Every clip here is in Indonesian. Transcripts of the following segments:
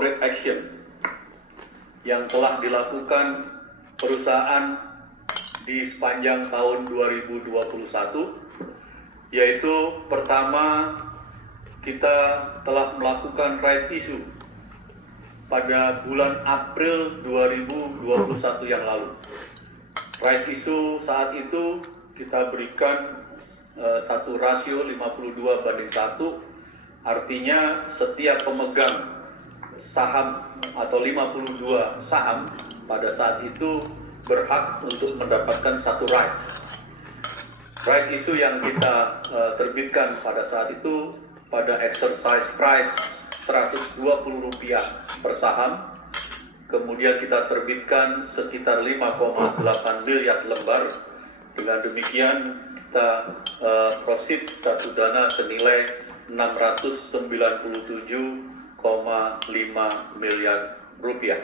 corporate action yang telah dilakukan perusahaan di sepanjang tahun 2021, yaitu pertama, kita telah melakukan right issue pada bulan April 2021 yang lalu. Right issue saat itu kita berikan satu rasio 52:1, artinya setiap pemegang saham atau 52 saham pada saat itu berhak untuk mendapatkan satu right. Right issue yang kita terbitkan pada saat itu pada exercise price Rp120 per saham. Kemudian kita terbitkan sekitar 5,8 miliar lembar. Dengan demikian kita proceed satu dana senilai 697,5 miliar rupiah.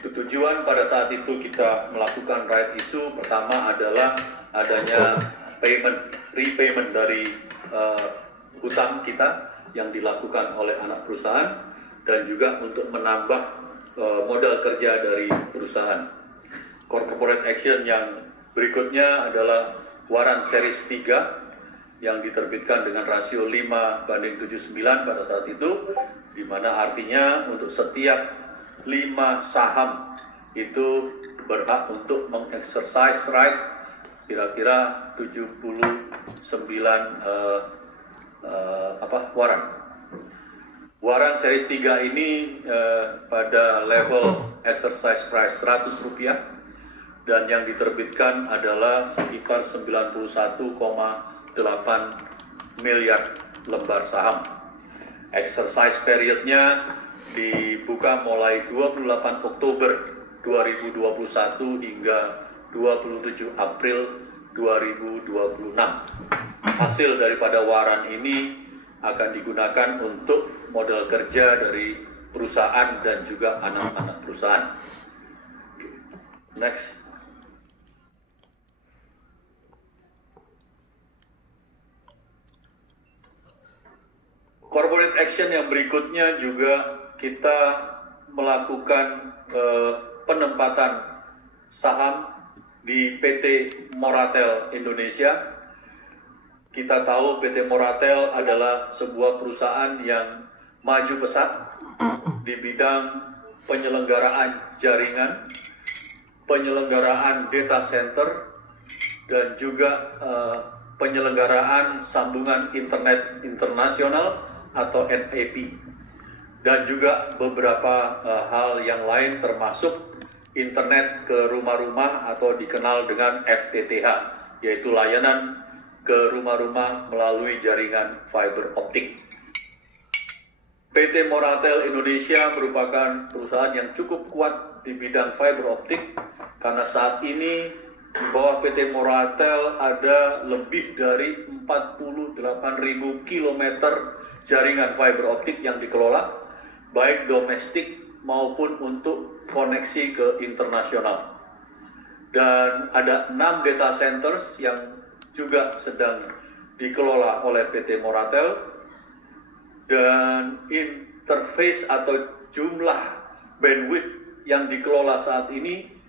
Tujuan pada saat itu kita melakukan right issue pertama adalah adanya repayment dari hutang kita yang dilakukan oleh anak perusahaan dan juga untuk menambah modal kerja dari perusahaan. Corporate action yang berikutnya adalah waran series 3 yang diterbitkan dengan rasio 5:79 pada saat itu, di mana artinya untuk setiap 5 saham itu berhak untuk mengexercise right kira-kira 79 waran. Waran series 3 ini pada level exercise price Rp100 dan yang diterbitkan adalah sekitar 91,8 miliar lembar saham. Exercise periodnya dibuka mulai 28 Oktober 2021 hingga 27 April 2026. Hasil daripada waran ini akan digunakan untuk modal kerja dari perusahaan dan juga anak-anak perusahaan. Next. Corporate action yang berikutnya juga kita melakukan penempatan saham di PT Moratel Indonesia. Kita tahu PT Moratel adalah sebuah perusahaan yang maju pesat di bidang penyelenggaraan jaringan, penyelenggaraan data center, dan juga penyelenggaraan sambungan internet internasional atau NAP, dan juga beberapa hal yang lain termasuk internet ke rumah-rumah atau dikenal dengan FTTH, yaitu layanan ke rumah-rumah melalui jaringan fiber optik. PT Moratel Indonesia merupakan perusahaan yang cukup kuat di bidang fiber optik karena saat ini di bawah PT Moratel ada lebih dari 48.000 km jaringan fiber optik yang dikelola, baik domestik maupun untuk koneksi ke internasional. Dan ada 6 data centers yang juga sedang dikelola oleh PT Moratel, dan interface atau jumlah bandwidth yang dikelola saat ini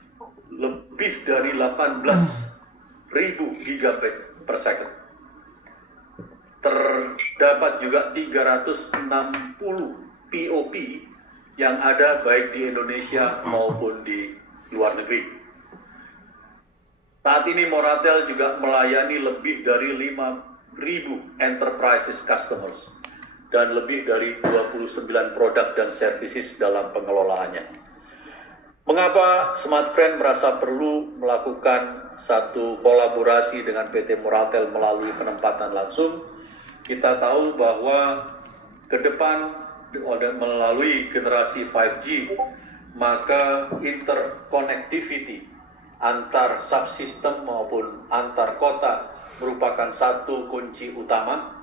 lebih dari 18.000 gigabit per second. Terdapat juga 360 POP yang ada baik di Indonesia maupun di luar negeri. Saat ini Moratel juga melayani lebih dari 5.000 enterprises customers dan lebih dari 29 produk dan services dalam pengelolaannya. Mengapa Smartfren merasa perlu melakukan satu kolaborasi dengan PT Moratel melalui penempatan langsung? Kita tahu bahwa ke depan melalui generasi 5G, maka interconnectivity antar subsistem maupun antar kota merupakan satu kunci utama.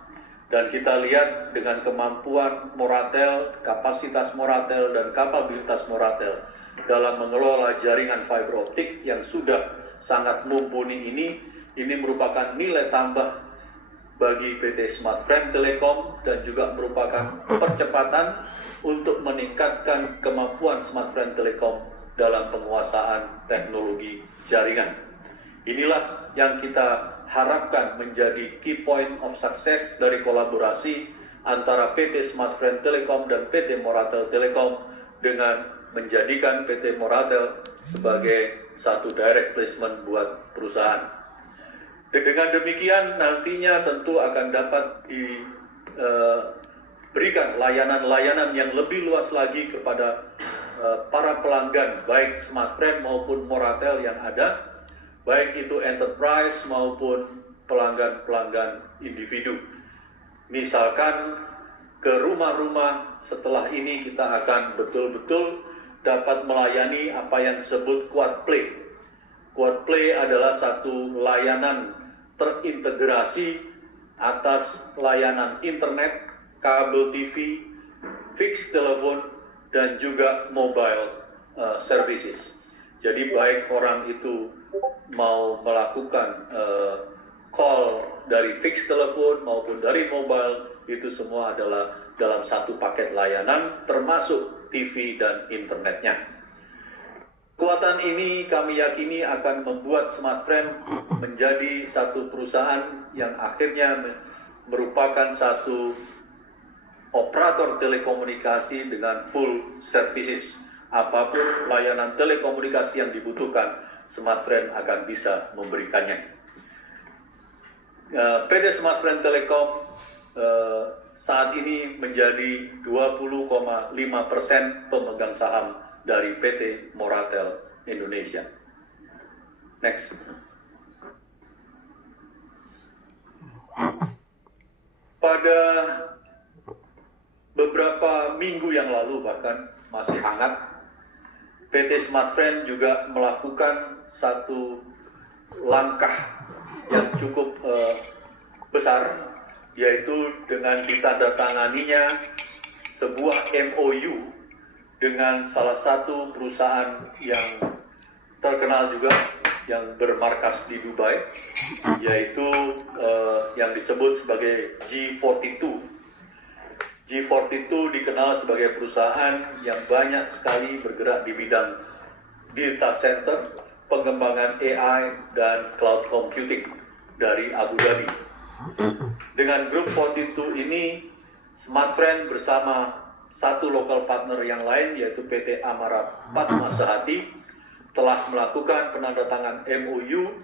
Dan kita lihat dengan kemampuan Moratel, kapasitas Moratel, dan kapabilitas Moratel dalam mengelola jaringan fiber optik yang sudah sangat mumpuni ini merupakan nilai tambah bagi PT Smartfren Telecom dan juga merupakan percepatan untuk meningkatkan kemampuan Smartfren Telecom dalam penguasaan teknologi jaringan. Inilah yang kita harapkan menjadi key point of success dari kolaborasi antara PT Smartfren Telecom dan PT Moratel Telecom dengan menjadikan PT Moratel sebagai satu direct placement buat perusahaan. Dengan demikian nantinya tentu akan dapat diberikan layanan-layanan yang lebih luas lagi kepada para pelanggan baik Smartfren maupun Moratel yang ada, baik itu enterprise maupun pelanggan-pelanggan individu. Misalkan ke rumah-rumah setelah ini kita akan betul-betul dapat melayani apa yang disebut Quad Play. Quad Play adalah satu layanan terintegrasi atas layanan internet, kabel TV, fixed telepon, dan juga mobile services. Jadi baik orang itu mau melakukan call dari fixed telepon maupun dari mobile, itu semua adalah dalam satu paket layanan termasuk TV dan internetnya. Kekuatan ini kami yakini akan membuat Smartfren menjadi satu perusahaan yang akhirnya merupakan satu operator telekomunikasi dengan full services. Apapun layanan telekomunikasi yang dibutuhkan, Smartfren akan bisa memberikannya. PT Smartfren Telecom saat ini menjadi 20,5% pemegang saham dari PT Moratel Indonesia. Next. Pada beberapa minggu yang lalu bahkan masih hangat, PT Smartfren juga melakukan satu langkah yang cukup besar, yaitu dengan ditandatanganinya sebuah MOU dengan salah satu perusahaan yang terkenal juga yang bermarkas di Dubai, yaitu yang disebut sebagai G42. G42 dikenal sebagai perusahaan yang banyak sekali bergerak di bidang data center, pengembangan AI, dan cloud computing dari Abu Dhabi. Dengan grup 42 ini, Smartfren bersama satu lokal partner yang lain yaitu PT Amara Padmasahati telah melakukan penandatangan MOU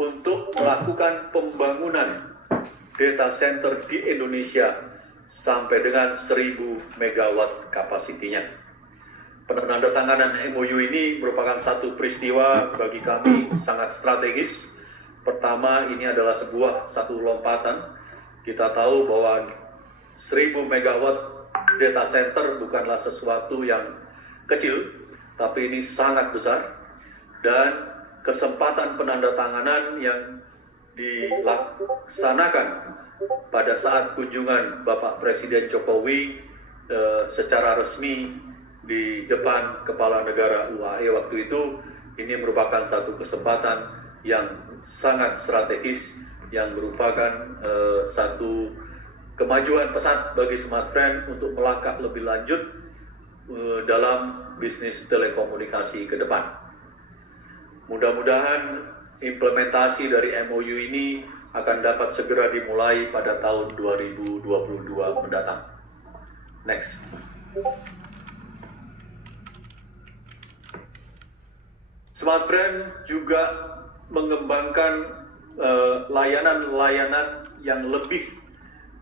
untuk melakukan pembangunan data center di Indonesia sampai dengan 1000 megawatt kapasitinya. Penandatanganan MOU ini merupakan satu peristiwa bagi kami sangat strategis. Pertama, ini adalah satu lompatan. Kita tahu bahwa 1000 megawatt data center bukanlah sesuatu yang kecil, tapi ini sangat besar, dan kesempatan penandatanganan yang dilaksanakan pada saat kunjungan Bapak Presiden Jokowi secara resmi di depan Kepala Negara UAE waktu itu, ini merupakan satu kesempatan yang sangat strategis yang merupakan satu kemajuan pesat bagi Smartfren untuk melangkah lebih lanjut dalam bisnis telekomunikasi ke depan. Mudah-mudahan implementasi dari MOU ini akan dapat segera dimulai pada tahun 2022 mendatang. Next. Smartfren juga mengembangkan layanan-layanan yang lebih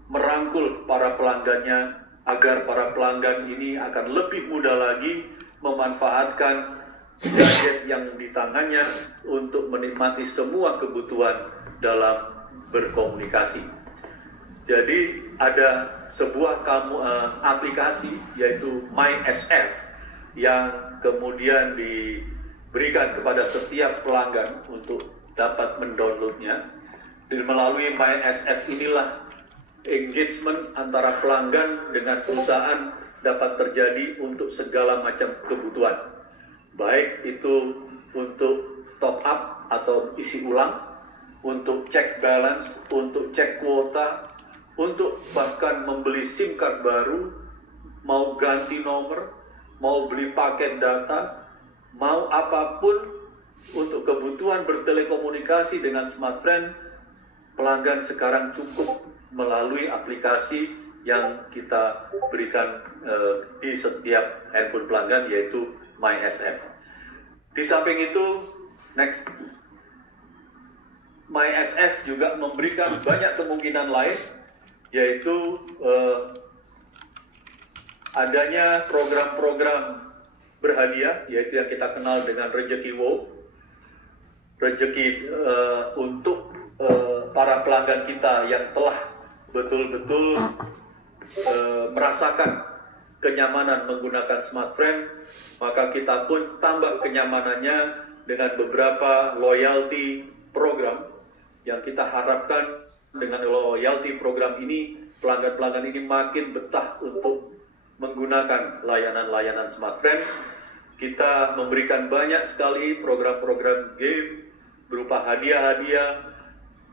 merangkul para pelanggannya agar para pelanggan ini akan lebih mudah lagi memanfaatkan gadget yang di tangannya untuk menikmati semua kebutuhan dalam berkomunikasi. Jadi ada sebuah aplikasi yaitu MySF yang kemudian diberikan kepada setiap pelanggan untuk dapat mendownloadnya. Dan melalui MySF inilah engagement antara pelanggan dengan perusahaan dapat terjadi untuk segala macam kebutuhan, baik itu untuk top up atau isi ulang, untuk cek balance, untuk cek kuota, untuk bahkan membeli SIM card baru, mau ganti nomor, mau beli paket data, mau apapun untuk kebutuhan bertelekomunikasi dengan smartfren, pelanggan sekarang cukup melalui aplikasi yang kita berikan di setiap handphone pelanggan, yaitu MySF. Di samping itu, next, MySF juga memberikan banyak kemungkinan lain, yaitu adanya program-program berhadiah, yaitu yang kita kenal dengan Rejeki Wow, rejeki untuk para pelanggan kita yang telah betul-betul merasakan kenyamanan menggunakan smartfren, maka kita pun tambah kenyamanannya dengan beberapa loyalty program yang kita harapkan. Dengan loyalty program ini, pelanggan-pelanggan ini makin betah untuk menggunakan layanan-layanan smartfren. Kita memberikan banyak sekali program-program game berupa hadiah-hadiah,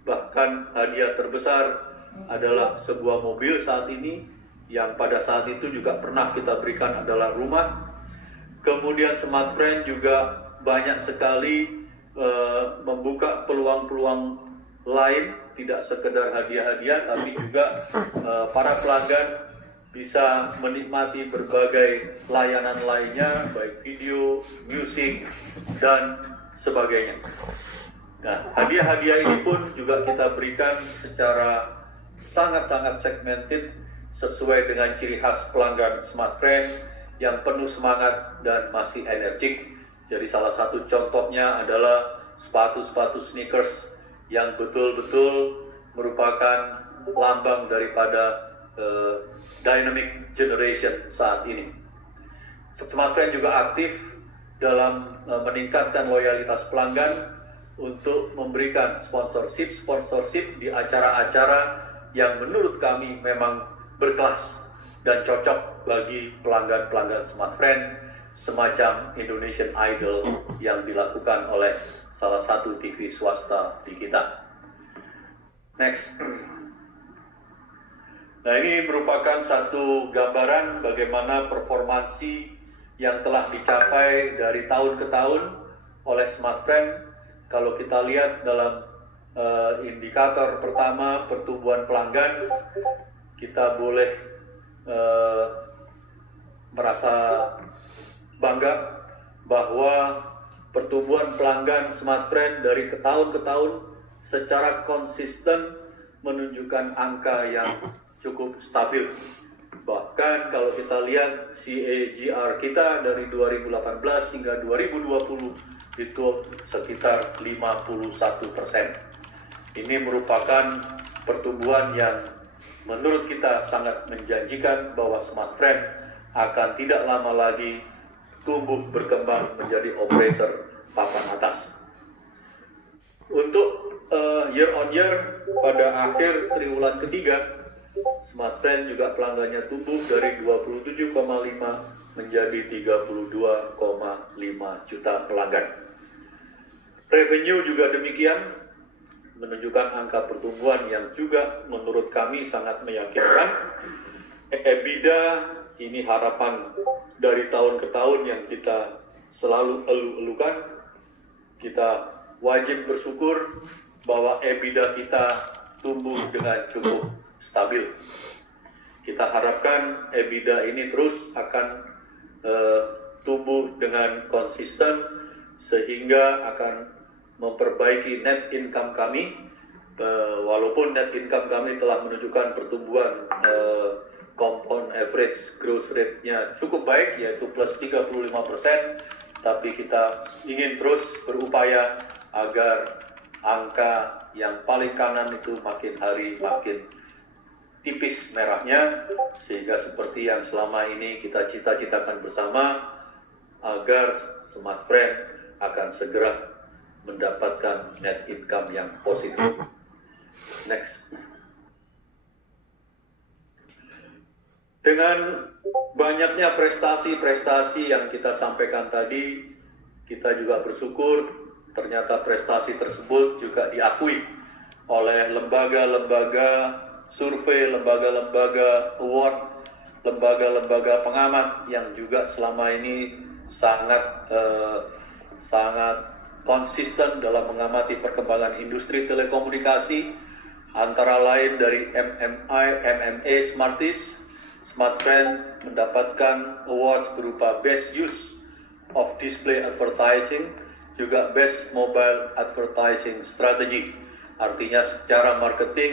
bahkan hadiah terbesar adalah sebuah mobil saat ini, yang pada saat itu juga pernah kita berikan adalah rumah. Kemudian smartfren juga banyak sekali membuka peluang-peluang lain, tidak sekedar hadiah-hadiah, tapi juga para pelanggan bisa menikmati berbagai layanan lainnya, baik video, musik, dan sebagainya. Nah, hadiah-hadiah ini pun juga kita berikan secara sangat-sangat segmented, sesuai dengan ciri khas pelanggan smartfren yang penuh semangat dan masih energik. Jadi salah satu contohnya adalah sepatu-sepatu sneakers yang betul-betul merupakan lambang daripada dynamic generation saat ini. Smartfren juga aktif dalam meningkatkan loyalitas pelanggan untuk memberikan sponsorship di acara-acara yang menurut kami memang berkelas dan cocok bagi pelanggan-pelanggan smartfren, semacam Indonesian Idol yang dilakukan oleh salah satu TV swasta di kita. Next. Nah, ini merupakan satu gambaran bagaimana performansi yang telah dicapai dari tahun ke tahun oleh smartfren. Kalau kita lihat dalam indikator pertama, pertumbuhan pelanggan, kita boleh merasa bangga bahwa pertumbuhan pelanggan smartfren dari tahun ke tahun secara konsisten menunjukkan angka yang cukup stabil. Bahkan kalau kita lihat CAGR kita dari 2018 hingga 2020 itu sekitar 51%. Ini merupakan pertumbuhan yang menurut kita sangat menjanjikan bahwa smartfren akan tidak lama lagi tumbuh berkembang menjadi operator papan atas. Untuk year on year pada akhir triwulan ketiga, smartfren juga pelanggannya tumbuh dari 27,5 menjadi 32,5 juta pelanggan. Revenue juga demikian, menunjukkan angka pertumbuhan yang juga menurut kami sangat meyakinkan. EBITDA ini harapan dari tahun ke tahun yang kita selalu elu-elukan. Kita wajib bersyukur bahwa EBITDA kita tumbuh dengan cukup stabil. Kita harapkan EBITDA ini terus akan tumbuh dengan konsisten sehingga akan memperbaiki net income kami. Walaupun net income kami telah menunjukkan pertumbuhan compound average growth rate-nya cukup baik, yaitu plus 35%, tapi kita ingin terus berupaya agar angka yang paling kanan itu makin hari makin tipis merahnya, sehingga seperti yang selama ini kita cita-citakan bersama, agar smartfren akan segera mendapatkan net income yang positif. Next. Dengan banyaknya prestasi-prestasi yang kita sampaikan tadi, kita juga bersyukur ternyata prestasi tersebut juga diakui oleh lembaga-lembaga survei, lembaga-lembaga award, lembaga-lembaga pengamat yang juga selama ini sangat konsisten dalam mengamati perkembangan industri telekomunikasi, antara lain dari MMA Smarties. Smartfren mendapatkan awards berupa Best Use of Display Advertising, juga Best Mobile Advertising Strategy. Artinya secara marketing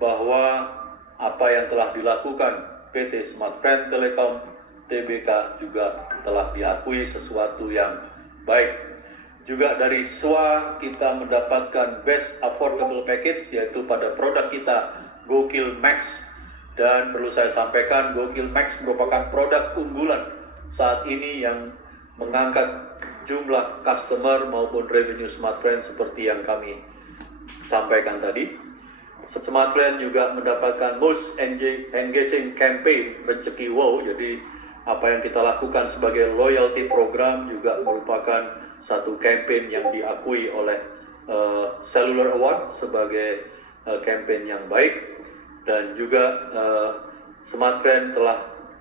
bahwa apa yang telah dilakukan PT Smartfren Telekom Tbk juga telah diakui sesuatu yang baik. Juga dari SWA kita mendapatkan Best Affordable Package, yaitu pada produk kita Gokil Max. Dan perlu saya sampaikan, Gokil Max merupakan produk unggulan saat ini yang mengangkat jumlah customer maupun revenue Smartfren seperti yang kami sampaikan tadi. Smartfren juga mendapatkan Most Engaging Campaign Rezeki Wow. Jadi apa yang kita lakukan sebagai loyalty program juga merupakan satu campaign yang diakui oleh Cellular Award sebagai campaign yang baik. Dan juga Smartfren telah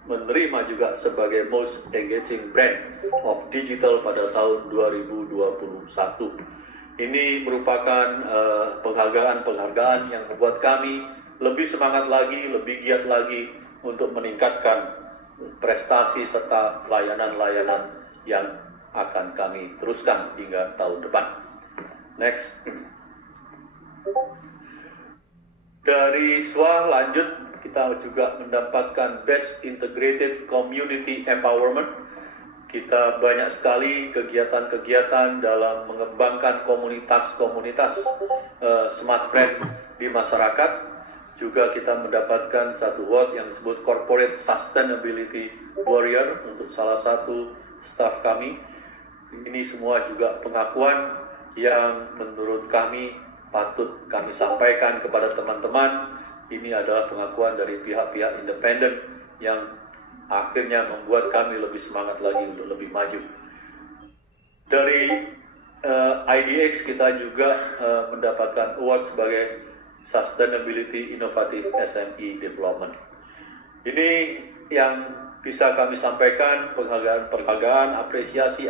menerima juga sebagai Most Engaging Brand of Digital pada tahun 2021. Ini merupakan penghargaan-penghargaan yang membuat kami lebih semangat lagi, lebih giat lagi untuk meningkatkan prestasi serta layanan-layanan yang akan kami teruskan hingga tahun depan. Next. Dari SWA lanjut, kita juga mendapatkan Best Integrated Community Empowerment. Kita banyak sekali kegiatan-kegiatan dalam mengembangkan komunitas-komunitas Smartfren di masyarakat. Juga kita mendapatkan satu award yang disebut Corporate Sustainability Warrior untuk salah satu staf kami. Ini semua juga pengakuan yang menurut kami patut kami sampaikan kepada teman-teman. Ini adalah pengakuan dari pihak-pihak independen yang akhirnya membuat kami lebih semangat lagi untuk lebih maju. Dari IDX kita juga mendapatkan award sebagai Sustainability Innovative SME Development. Ini yang bisa kami sampaikan, penghargaan, apresiasi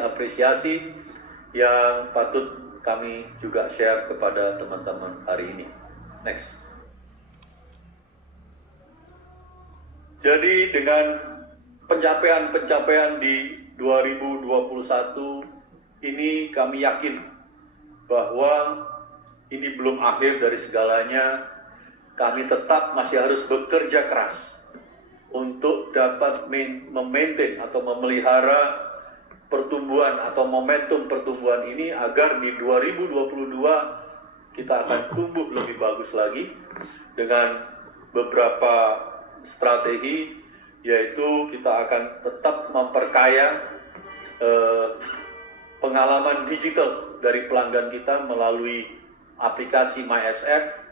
yang patut kami juga share kepada teman-teman hari ini. Next. Jadi dengan pencapaian-pencapaian di 2021 ini kami yakin bahwa ini belum akhir dari segalanya. Kami tetap masih harus bekerja keras untuk dapat memaintain atau memelihara pertumbuhan atau momentum pertumbuhan ini agar di 2022 kita akan tumbuh lebih bagus lagi dengan beberapa strategi, yaitu kita akan tetap memperkaya pengalaman digital dari pelanggan kita melalui aplikasi MySF.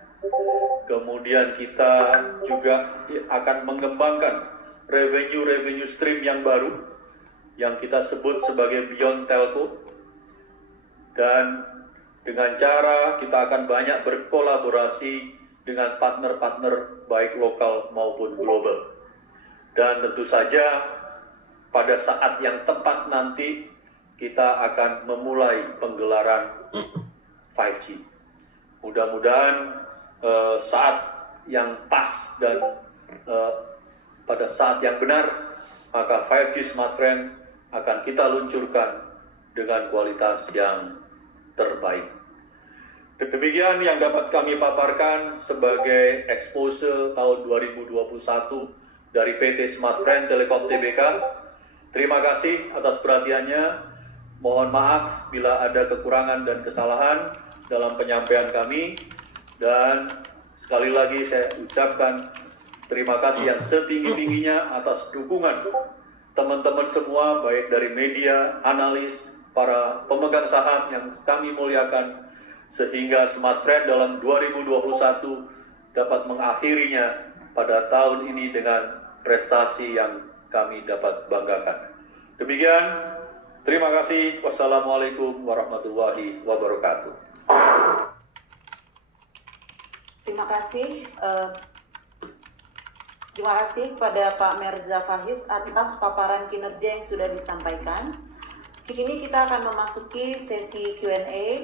Kemudian kita juga akan mengembangkan revenue stream yang baru yang kita sebut sebagai Beyond Telco, dan dengan cara kita akan banyak berkolaborasi dengan partner-partner baik lokal maupun global. Dan tentu saja pada saat yang tepat nanti kita akan memulai penggelaran 5G. Mudah-mudahan saat yang pas dan pada saat yang benar, maka 5G Smartfren akan kita luncurkan dengan kualitas yang terbaik. Demikian yang dapat kami paparkan sebagai expose tahun 2021 dari PT Smartfren Telekom Tbk. Terima kasih atas perhatiannya. Mohon maaf bila ada kekurangan dan kesalahan dalam penyampaian kami. Dan sekali lagi saya ucapkan terima kasih yang setinggi-tingginya atas dukungan teman-teman semua, baik dari media, analis, para pemegang saham yang kami muliakan, sehingga Smartfren dalam 2021 dapat mengakhirinya pada tahun ini dengan prestasi yang kami dapat banggakan. Demikian, terima kasih. Wassalamualaikum warahmatullahi wabarakatuh. Terima kasih. Terima kasih kepada Pak Merza Faiz atas paparan kinerja yang sudah disampaikan. Kini kita akan memasuki sesi Q&A.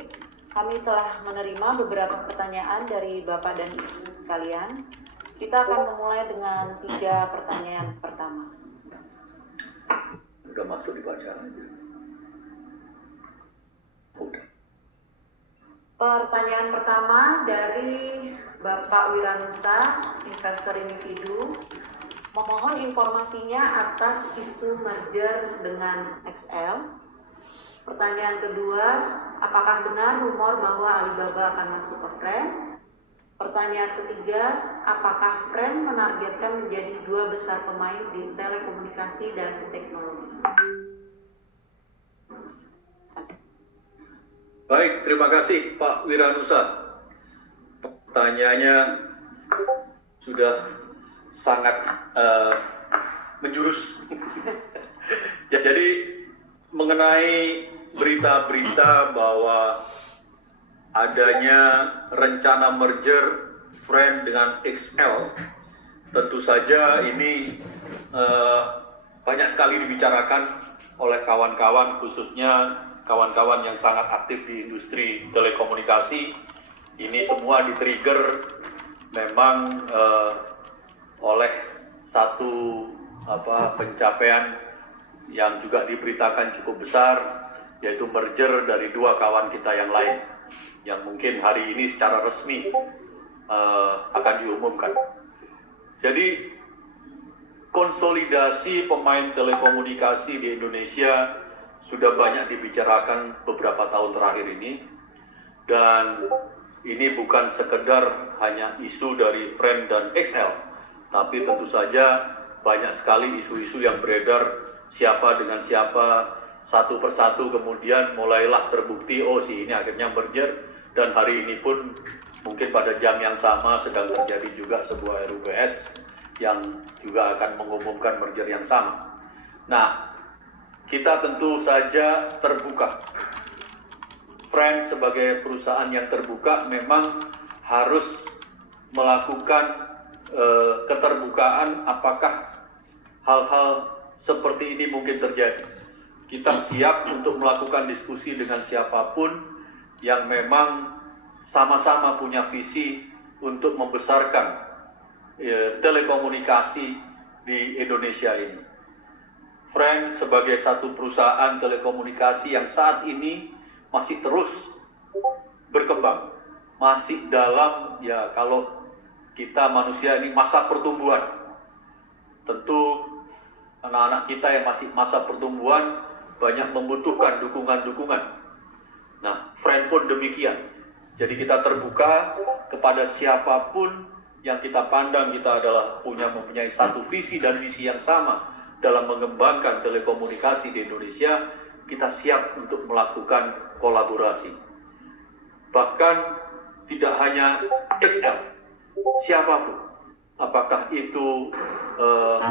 Kami telah menerima beberapa pertanyaan dari Bapak dan Ibu sekalian. Kita akan memulai dengan 3 pertanyaan pertama. Udah masuk dibaca aja. Udah. Pertanyaan pertama dari Bapak Wiranusa, investor individu, memohon informasinya atas isu merger dengan XL. Pertanyaan kedua, apakah benar rumor bahwa Alibaba akan masuk ke Friend? Pertanyaan ketiga, apakah Friend menargetkan menjadi 2 besar pemain di telekomunikasi dan teknologi? Baik, terima kasih Pak Wiranusa. Pertanyaannya sudah sangat menjurus. Jadi mengenai berita-berita bahwa adanya rencana merger Friend dengan XL, tentu saja ini banyak sekali dibicarakan oleh kawan-kawan, khususnya kawan-kawan yang sangat aktif di industri telekomunikasi. Ini semua di-trigger memang oleh satu pencapaian yang juga diberitakan cukup besar, yaitu merger dari 2 kawan kita yang lain, yang mungkin hari ini secara resmi akan diumumkan. Jadi konsolidasi pemain telekomunikasi di Indonesia sudah banyak dibicarakan beberapa tahun terakhir ini, dan ini bukan sekedar hanya isu dari Friend dan XL, tapi tentu saja banyak sekali isu-isu yang beredar siapa dengan siapa, satu persatu kemudian mulailah terbukti, oh si ini akhirnya merger, dan hari ini pun mungkin pada jam yang sama sedang terjadi juga sebuah RUPS yang juga akan mengumumkan merger yang sama. Nah, kita tentu saja terbuka. Friend sebagai perusahaan yang terbuka memang harus melakukan keterbukaan apakah hal-hal seperti ini mungkin terjadi. Kita siap untuk melakukan diskusi dengan siapapun yang memang sama-sama punya visi untuk membesarkan telekomunikasi di Indonesia ini. Friend sebagai satu perusahaan telekomunikasi yang saat ini masih terus berkembang, masih dalam, ya kalau kita manusia ini masa pertumbuhan. Tentu anak-anak kita yang masih masa pertumbuhan banyak membutuhkan dukungan-dukungan. Nah, Friend pun demikian. Jadi kita terbuka kepada siapapun yang kita pandang kita adalah mempunyai satu visi dan misi yang sama dalam mengembangkan telekomunikasi di Indonesia. Kita siap untuk melakukan kolaborasi. Bahkan tidak hanya XL, siapapun, apakah itu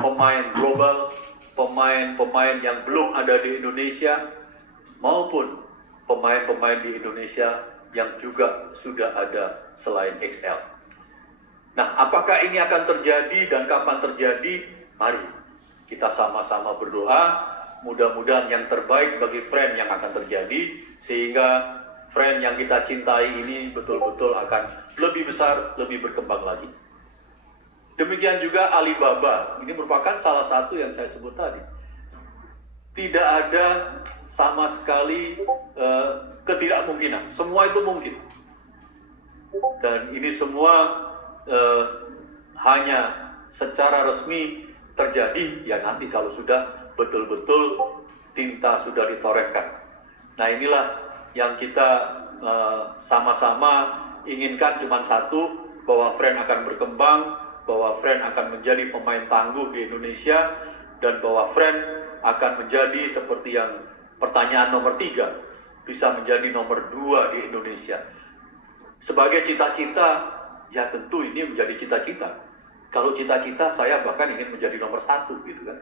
pemain global, pemain-pemain yang belum ada di Indonesia, maupun pemain-pemain di Indonesia yang juga sudah ada selain XL. Nah, apakah ini akan terjadi dan kapan terjadi? Mari kita sama-sama berdoa. Mudah-mudahan yang terbaik bagi Friend yang akan terjadi, sehingga Friend yang kita cintai ini betul-betul akan lebih besar, lebih berkembang lagi. Demikian juga Alibaba, ini merupakan salah satu yang saya sebut tadi. Tidak ada sama sekali ketidakmungkinan, semua itu mungkin. Dan ini semua hanya secara resmi terjadi ya nanti kalau sudah betul-betul tinta sudah ditorehkan. Nah, inilah yang kita sama-sama inginkan, cuma satu, bahwa Friend akan berkembang, bahwa Friend akan menjadi pemain tangguh di Indonesia, dan bahwa Friend akan menjadi seperti yang pertanyaan nomor 3, bisa menjadi nomor 2 di Indonesia. Sebagai cita-cita, ya tentu ini menjadi cita-cita. Kalau cita-cita, saya bahkan ingin menjadi nomor 1 gitu kan.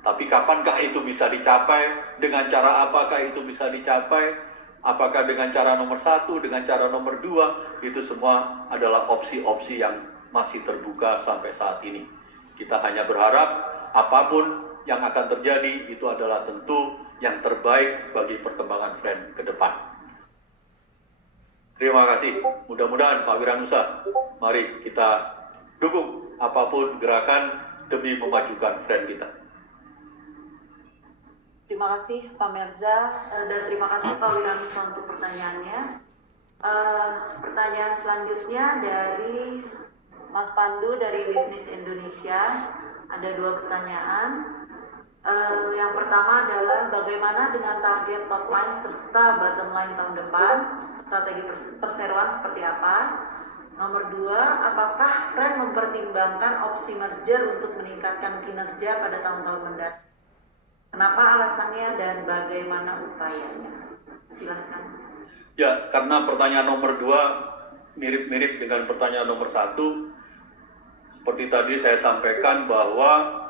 Tapi kapankah itu bisa dicapai, dengan cara apakah itu bisa dicapai, Apakah dengan cara nomor 1, dengan cara nomor 2, itu semua adalah opsi-opsi yang masih terbuka sampai saat ini. Kita hanya berharap apapun yang akan terjadi itu adalah tentu yang terbaik bagi perkembangan Friend ke depan. Terima kasih. Mudah-mudahan Pak Wiranusa, mari kita dukung apapun gerakan demi memajukan Friend kita. Terima kasih Pak Merza dan terima kasih Pak Wiranusa untuk pertanyaannya. Pertanyaan selanjutnya dari Mas Pandu dari Bisnis Indonesia. Ada 2 pertanyaan. Yang pertama adalah bagaimana dengan target top line serta bottom line tahun depan? Strategi perseroan seperti apa? Nomor 2, apakah Friend mempertimbangkan opsi merger untuk meningkatkan kinerja pada tahun-tahun mendatang? Kenapa alasannya dan bagaimana upayanya? Silakan. Ya, karena pertanyaan nomor 2 mirip-mirip dengan pertanyaan nomor 1. Seperti tadi saya sampaikan bahwa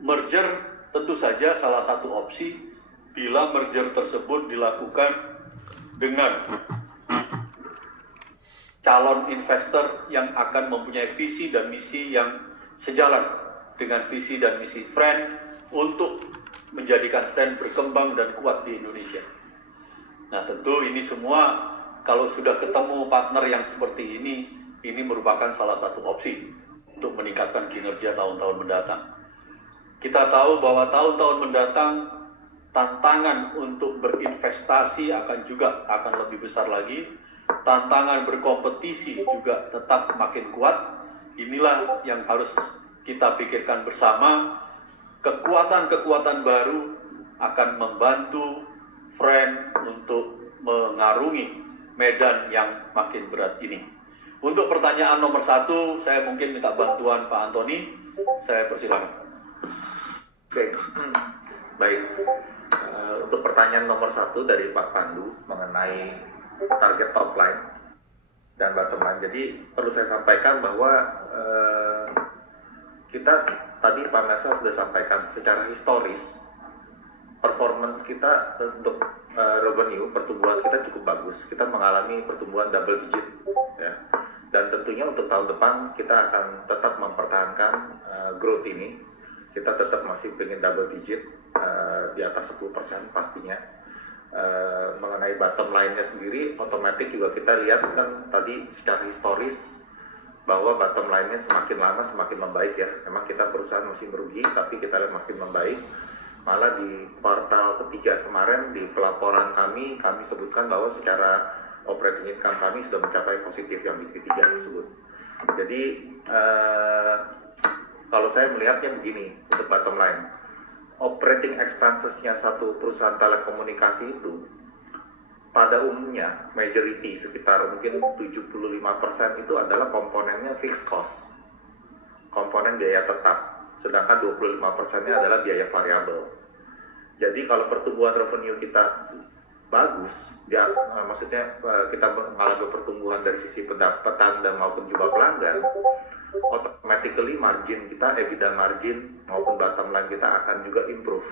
merger tentu saja salah satu opsi bila merger tersebut dilakukan dengan calon investor yang akan mempunyai visi dan misi yang sejalan dengan visi dan misi Friend untuk menjadikan Friend berkembang dan kuat di Indonesia. Nah, tentu ini semua kalau sudah ketemu partner yang seperti ini merupakan salah satu opsi untuk meningkatkan kinerja tahun-tahun mendatang. Kita tahu bahwa tahun-tahun mendatang tantangan untuk berinvestasi akan lebih besar lagi. Tantangan berkompetisi juga tetap makin kuat. Inilah yang harus kita pikirkan bersama. Kekuatan-kekuatan baru akan membantu Friend untuk mengarungi medan yang makin berat ini. Untuk pertanyaan nomor 1, saya mungkin minta bantuan Pak Antoni. Saya persilakan. Oke, baik. Untuk pertanyaan nomor 1 dari Pak Pandu mengenai target top line dan bottom line. Jadi perlu saya sampaikan bahwa kita tadi Pak Mesa sudah sampaikan secara historis performance kita untuk revenue, pertumbuhan kita cukup bagus. Kita mengalami pertumbuhan double digit, ya. Dan tentunya untuk tahun depan kita akan tetap mempertahankan growth ini. Kita tetap masih pengen double digit di atas 10% pastinya. Mengenai bottom line-nya sendiri, otomatis juga kita lihat kan tadi secara historis bahwa bottom line-nya semakin lama semakin membaik ya. Memang kita perusahaan masih merugi, tapi kita lihat makin membaik. Malah di kuartal ketiga kemarin di pelaporan kami sebutkan bahwa secara operating income kami sudah mencapai positif yang di ketiga tersebut. Jadi kalau saya melihatnya begini untuk bottom line, operating expenses-nya satu perusahaan telekomunikasi itu pada umumnya majority sekitar mungkin 75% itu adalah komponennya fixed cost, komponen biaya tetap, sedangkan 25%-nya adalah biaya variabel. Jadi kalau pertumbuhan revenue kita bagus, ya maksudnya kita mengalami pertumbuhan dari sisi pendapatan dan maupun jumlah pelanggan, automatically margin kita, EBITDA margin maupun bottom line kita akan juga improve.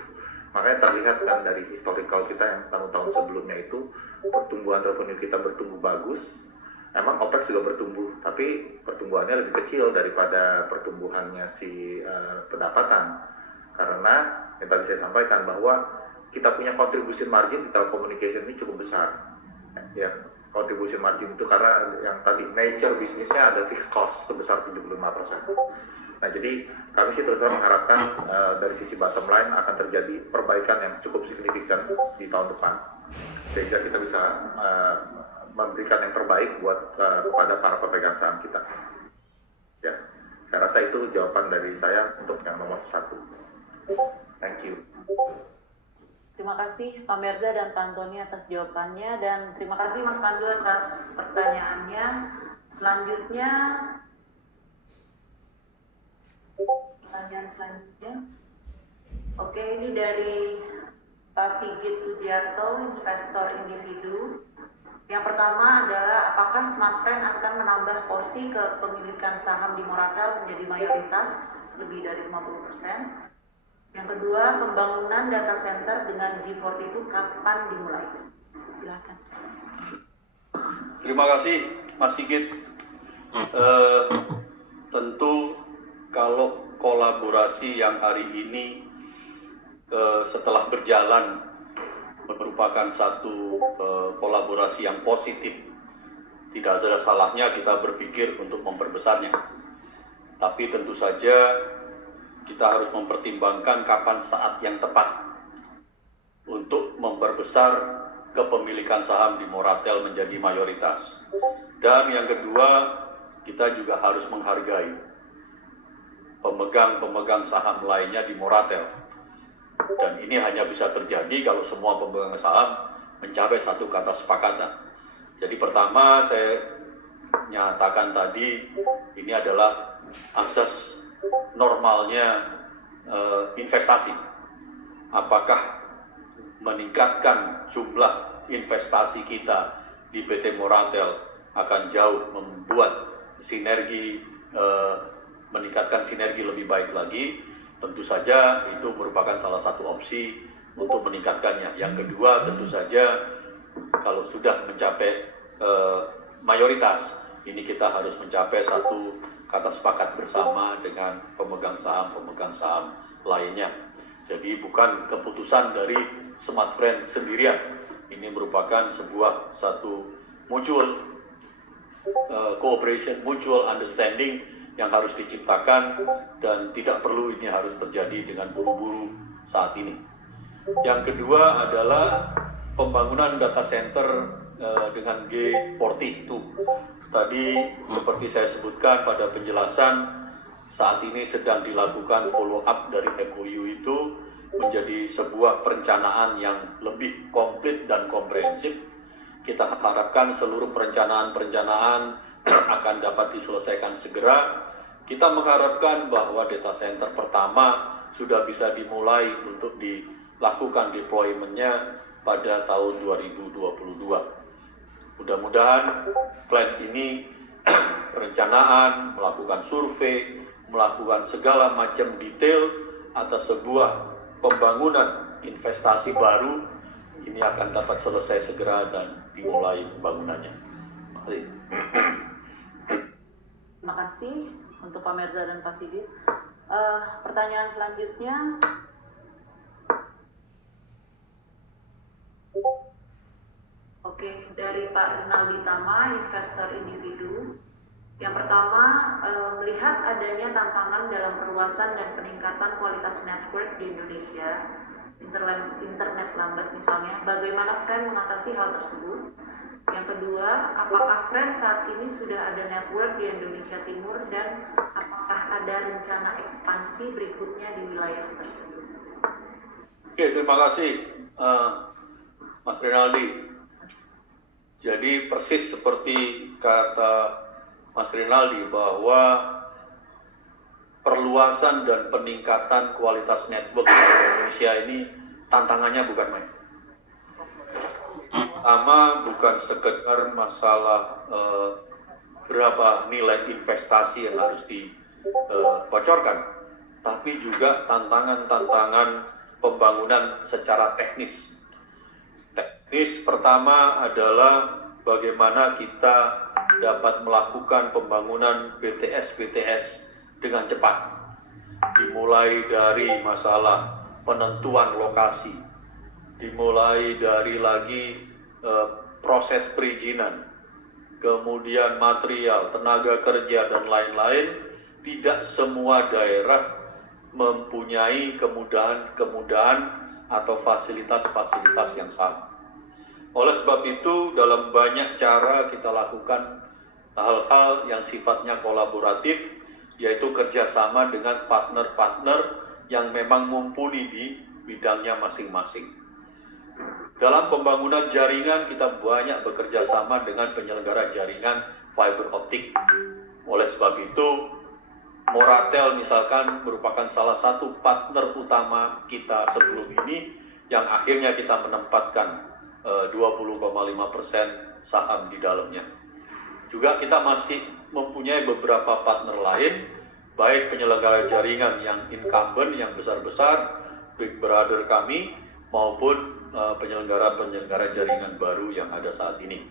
Makanya terlihat kan dari historical kita yang tahun-tahun sebelumnya itu pertumbuhan revenue kita bertumbuh bagus. Emang OPEX juga bertumbuh, tapi pertumbuhannya lebih kecil daripada pertumbuhannya si pendapatan. Karena yang tadi saya sampaikan bahwa kita punya contribution margin di telecommunication ini cukup besar. Ya, contribution margin itu karena yang tadi nature bisnisnya ada fixed cost sebesar 75%. Nah, jadi kami sih terus terang mengharapkan dari sisi bottom line akan terjadi perbaikan yang cukup signifikan di tahun depan, sehingga kita bisa memberikan yang terbaik buat kepada para pemegang saham kita. Ya, saya rasa itu jawaban dari saya untuk yang nomor 1. Thank you. Terima kasih Pak Merza dan Pak Antoni atas jawabannya, dan terima kasih Mas Pandu atas pertanyaannya. Selanjutnya, pertanyaan selanjutnya. Oke, ini dari Pak Sigit Pujiarto, investor individu. Yang pertama adalah apakah Smartfren akan menambah porsi kepemilikan saham di Moratel menjadi mayoritas lebih dari 50%? Yang kedua, pembangunan data center dengan G40 itu kapan dimulai? Silakan. Terima kasih Mas Sigit. Tentu kalau kolaborasi yang hari ini setelah berjalan merupakan satu kolaborasi yang positif, tidak ada salahnya kita berpikir untuk memperbesarnya. Tapi tentu saja kita harus mempertimbangkan kapan saat yang tepat untuk memperbesar kepemilikan saham di Moratel menjadi mayoritas. Dan yang kedua, kita juga harus menghargai pemegang-pemegang saham lainnya di Moratel. Dan ini hanya bisa terjadi kalau semua pemegang saham mencapai satu kata sepakatan. Jadi pertama saya nyatakan tadi, ini adalah asas normalnya investasi. Apakah meningkatkan jumlah investasi kita di PT Moratel akan jauh membuat sinergi, meningkatkan sinergi lebih baik lagi? Tentu saja itu merupakan salah satu opsi untuk meningkatkannya. Yang kedua, tentu saja kalau sudah mencapai mayoritas, ini kita harus mencapai satu kata sepakat bersama dengan pemegang saham lainnya. Jadi bukan keputusan dari Smartfren sendirian. Ini merupakan satu mutual cooperation, mutual understanding yang harus diciptakan, dan tidak perlu ini harus terjadi dengan buru-buru saat ini. Yang kedua adalah pembangunan data center dengan G42. Tadi seperti saya sebutkan pada penjelasan, saat ini sedang dilakukan follow up dari MOU itu menjadi sebuah perencanaan yang lebih komplit dan komprehensif. Kita harapkan seluruh perencanaan akan dapat diselesaikan segera. Kita mengharapkan bahwa data center pertama sudah bisa dimulai untuk dilakukan deployment-nya pada tahun 2022. Mudah-mudahan plan ini perencanaan, melakukan survei, melakukan segala macam detail atas sebuah pembangunan investasi baru ini akan dapat selesai segera dan dimulai pembangunannya. Terima kasih untuk Pak Merza dan Pak Sigit. Pertanyaan selanjutnya, oke, dari Pak Rinaldi Tama, investor individu. Yang pertama, melihat adanya tantangan dalam perluasan dan peningkatan kualitas network di Indonesia, internet lambat misalnya, bagaimana Fren mengatasi hal tersebut? Yang kedua, apakah Fren saat ini sudah ada network di Indonesia Timur dan apakah ada rencana ekspansi berikutnya di wilayah tersebut? Oke, terima kasih Mas Rinaldi. Jadi persis seperti kata Mas Rinaldi bahwa perluasan dan peningkatan kualitas network di Indonesia ini tantangannya bukan main. Pertama, bukan sekedar masalah berapa nilai investasi yang harus dibocorkan, tapi juga tantangan-tantangan pembangunan secara teknis. Teknis pertama adalah bagaimana kita dapat melakukan pembangunan BTS dengan cepat. Dimulai dari masalah penentuan lokasi, dimulai dari lagi proses perizinan, kemudian material, tenaga kerja, dan lain-lain. Tidak semua daerah mempunyai kemudahan atau fasilitas-fasilitas yang sama. Oleh sebab itu, dalam banyak cara kita lakukan hal-hal yang sifatnya kolaboratif, yaitu kerjasama dengan partner-partner yang memang mumpuni di bidangnya masing-masing. Dalam pembangunan jaringan, kita banyak bekerja sama dengan penyelenggara jaringan fiber optik. Oleh sebab itu, Moratel misalkan merupakan salah satu partner utama kita sebelum ini, yang akhirnya kita menempatkan 20,5% saham di dalamnya. Juga kita masih mempunyai beberapa partner lain, baik penyelenggara jaringan yang incumbent, yang besar-besar, big brother kami, maupun penyelenggara-penyelenggara jaringan baru yang ada saat ini.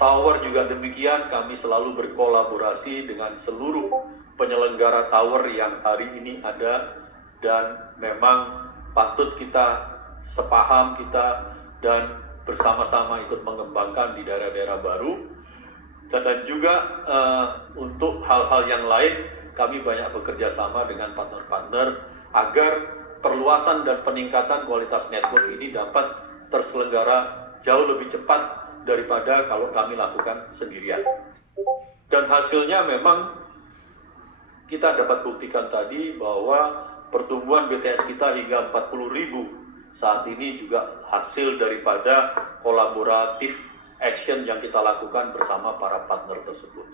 Tower juga demikian, kami selalu berkolaborasi dengan seluruh penyelenggara tower yang hari ini ada, dan memang patut kita sepaham kita dan bersama-sama ikut mengembangkan di daerah-daerah baru. Dan juga untuk hal-hal yang lain kami banyak bekerja sama dengan partner-partner agar perluasan dan peningkatan kualitas network ini dapat terselenggara jauh lebih cepat daripada kalau kami lakukan sendirian. Dan hasilnya memang kita dapat buktikan tadi bahwa pertumbuhan BTS kita hingga 40.000 saat ini juga hasil daripada kolaboratif action yang kita lakukan bersama para partner tersebut.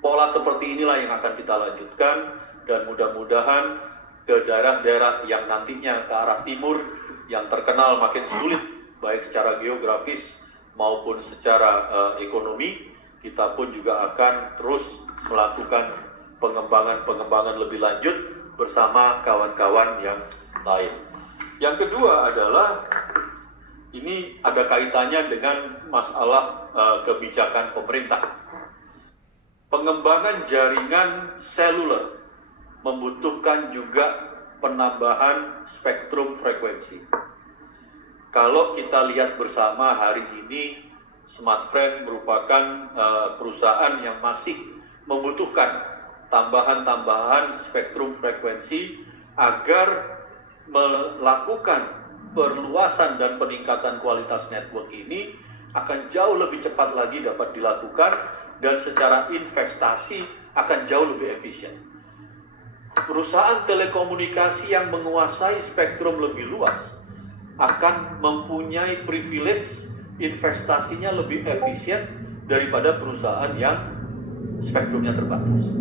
Pola seperti inilah yang akan kita lanjutkan, dan mudah-mudahan ke daerah-daerah yang nantinya ke arah timur yang terkenal makin sulit baik secara geografis maupun secara ekonomi, kita pun juga akan terus melakukan pengembangan lebih lanjut bersama kawan-kawan yang lain. Yang kedua adalah ini ada kaitannya dengan masalah kebijakan pemerintah. Pengembangan jaringan seluler membutuhkan juga penambahan spektrum frekuensi. Kalau kita lihat bersama hari ini, Smartfren merupakan perusahaan yang masih membutuhkan tambahan-tambahan spektrum frekuensi agar melakukan perluasan dan peningkatan kualitas network ini akan jauh lebih cepat lagi dapat dilakukan, dan secara investasi akan jauh lebih efisien. Perusahaan telekomunikasi yang menguasai spektrum lebih luas akan mempunyai privilege investasinya lebih efisien daripada perusahaan yang spektrumnya terbatas.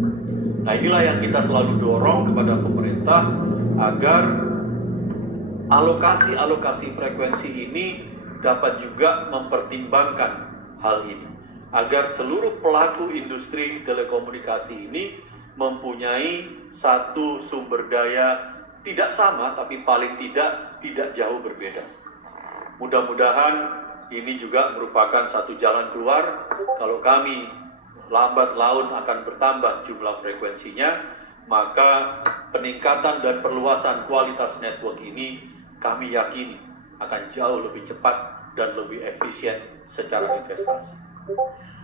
Nah, inilah yang kita selalu dorong kepada pemerintah agar alokasi frekuensi ini dapat juga mempertimbangkan hal ini, agar seluruh pelaku industri telekomunikasi ini mempunyai satu sumber daya tidak sama, tapi paling tidak jauh berbeda. Mudah-mudahan ini juga merupakan satu jalan keluar. Kalau kami lambat laun akan bertambah jumlah frekuensinya, maka peningkatan dan perluasan kualitas network ini kami yakini akan jauh lebih cepat dan lebih efisien secara investasi.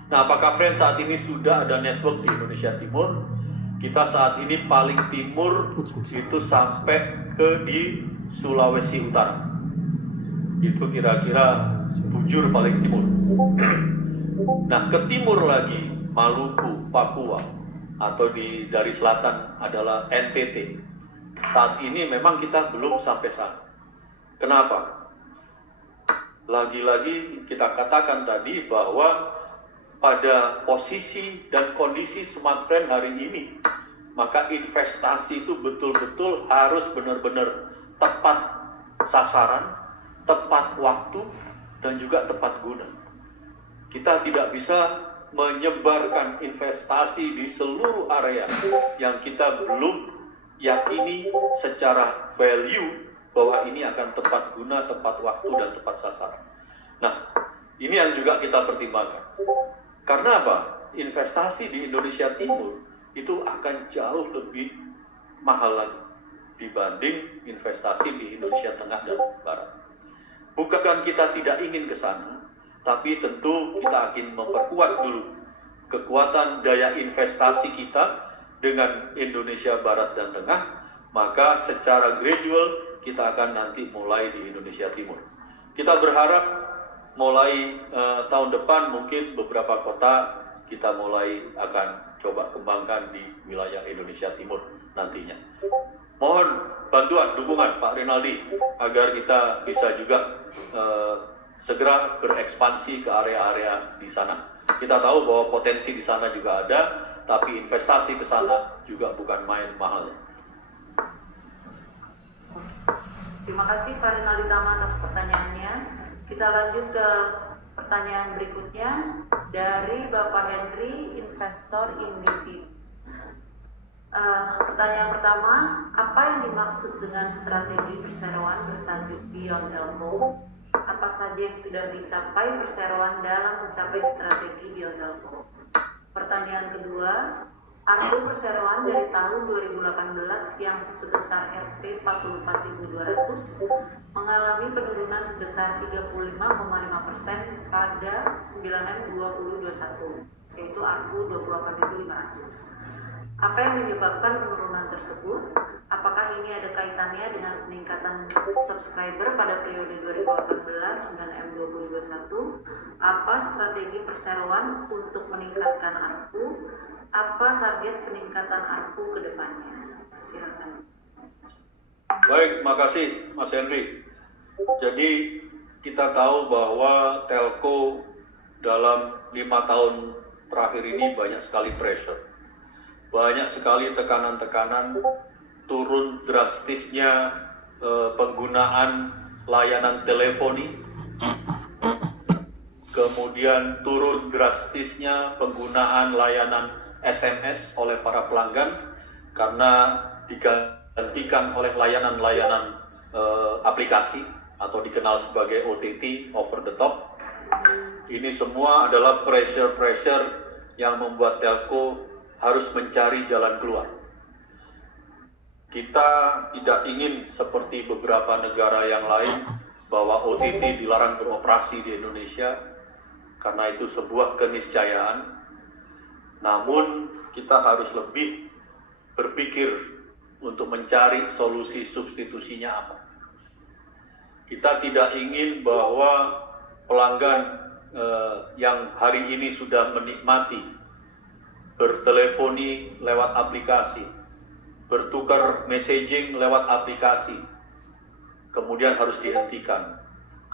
Nah, apakah Friends saat ini sudah ada network di Indonesia Timur? Kita saat ini paling timur itu sampai ke di Sulawesi Utara. Itu kira-kira bujur paling timur. Nah, ke timur lagi Maluku, Papua, atau dari selatan adalah NTT. Saat ini memang kita belum sampai sana. Kenapa? Lagi-lagi kita katakan tadi bahwa pada posisi dan kondisi Smartfren hari ini, maka investasi itu betul-betul harus benar-benar tepat sasaran, tepat waktu, dan juga tepat guna. Kita tidak bisa menyebarkan investasi di seluruh area yang kita belum yakini secara value bahwa ini akan tepat guna, tepat waktu, dan tepat sasaran. Nah, ini yang juga kita pertimbangkan. Karena apa? Investasi di Indonesia Timur itu akan jauh lebih mahal lagi dibanding investasi di Indonesia Tengah dan Barat. Bukan kita tidak ingin ke sana, tapi tentu kita ingin memperkuat dulu kekuatan daya investasi kita dengan Indonesia Barat dan Tengah, maka secara gradual kita akan nanti mulai di Indonesia Timur. Kita berharap mulai tahun depan mungkin beberapa kota kita mulai akan coba kembangkan di wilayah Indonesia Timur nantinya. Mohon bantuan, dukungan Pak Rinaldi agar kita bisa juga segera berekspansi ke area-area di sana. Kita tahu bahwa potensi di sana juga ada, tapi investasi ke sana juga bukan main mahalnya. Terima kasih Pak Rinaldi Tama atas pertanyaannya. Kita lanjut ke pertanyaan berikutnya dari Bapak Henry, investor individu. Pertanyaan pertama, apa yang dimaksud dengan strategi perseroan bertajuk B Beyond Telco? Apa saja yang sudah dicapai perseroan dalam mencapai strategi Beyond Telco? Pertanyaan kedua, ARPU perseroan dari tahun 2018 yang sebesar Rp 44.200 mengalami penurunan sebesar 35,5% pada 9M 2021, yaitu ARPU 28.500. Apa yang menyebabkan penurunan tersebut? Apakah ini ada kaitannya dengan peningkatan subscriber pada periode 2018 9M 2021? Apa strategi perseroan untuk meningkatkan ARPU? Apa target peningkatan ARPU ke depannya? Silakan. Baik, makasih Mas Henry. Jadi kita tahu bahwa telco dalam 5 tahun terakhir ini banyak sekali pressure. Banyak sekali tekanan-tekanan, turun drastisnya penggunaan layanan teleponi, kemudian turun drastisnya penggunaan layanan SMS oleh para pelanggan karena digantikan oleh layanan-layanan aplikasi atau dikenal sebagai OTT, over the top. Ini semua adalah pressure yang membuat telco harus mencari jalan keluar. Kita tidak ingin seperti beberapa negara yang lain bahwa OTT dilarang beroperasi di Indonesia karena itu sebuah keniscayaan. Namun kita harus lebih berpikir untuk mencari solusi substitusinya apa. Kita tidak ingin bahwa pelanggan yang hari ini sudah menikmati bertelefoni lewat aplikasi, bertukar messaging lewat aplikasi, kemudian harus dihentikan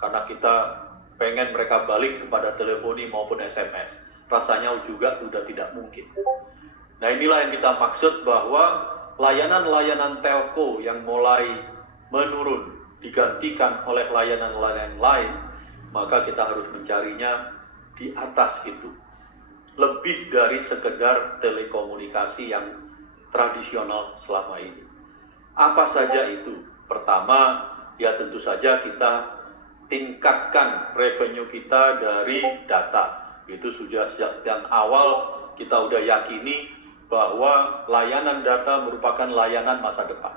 karena kita pengen mereka balik kepada teleponi maupun SMS. Rasanya juga sudah tidak mungkin. Nah, inilah yang kita maksud bahwa layanan-layanan telco yang mulai menurun digantikan oleh layanan-layanan lain, maka kita harus mencarinya di atas itu. Lebih dari sekedar telekomunikasi yang tradisional selama ini. Apa saja itu? Pertama, ya tentu saja kita tingkatkan revenue kita dari data. Itu sudah sejak awal kita udah yakini bahwa layanan data merupakan layanan masa depan.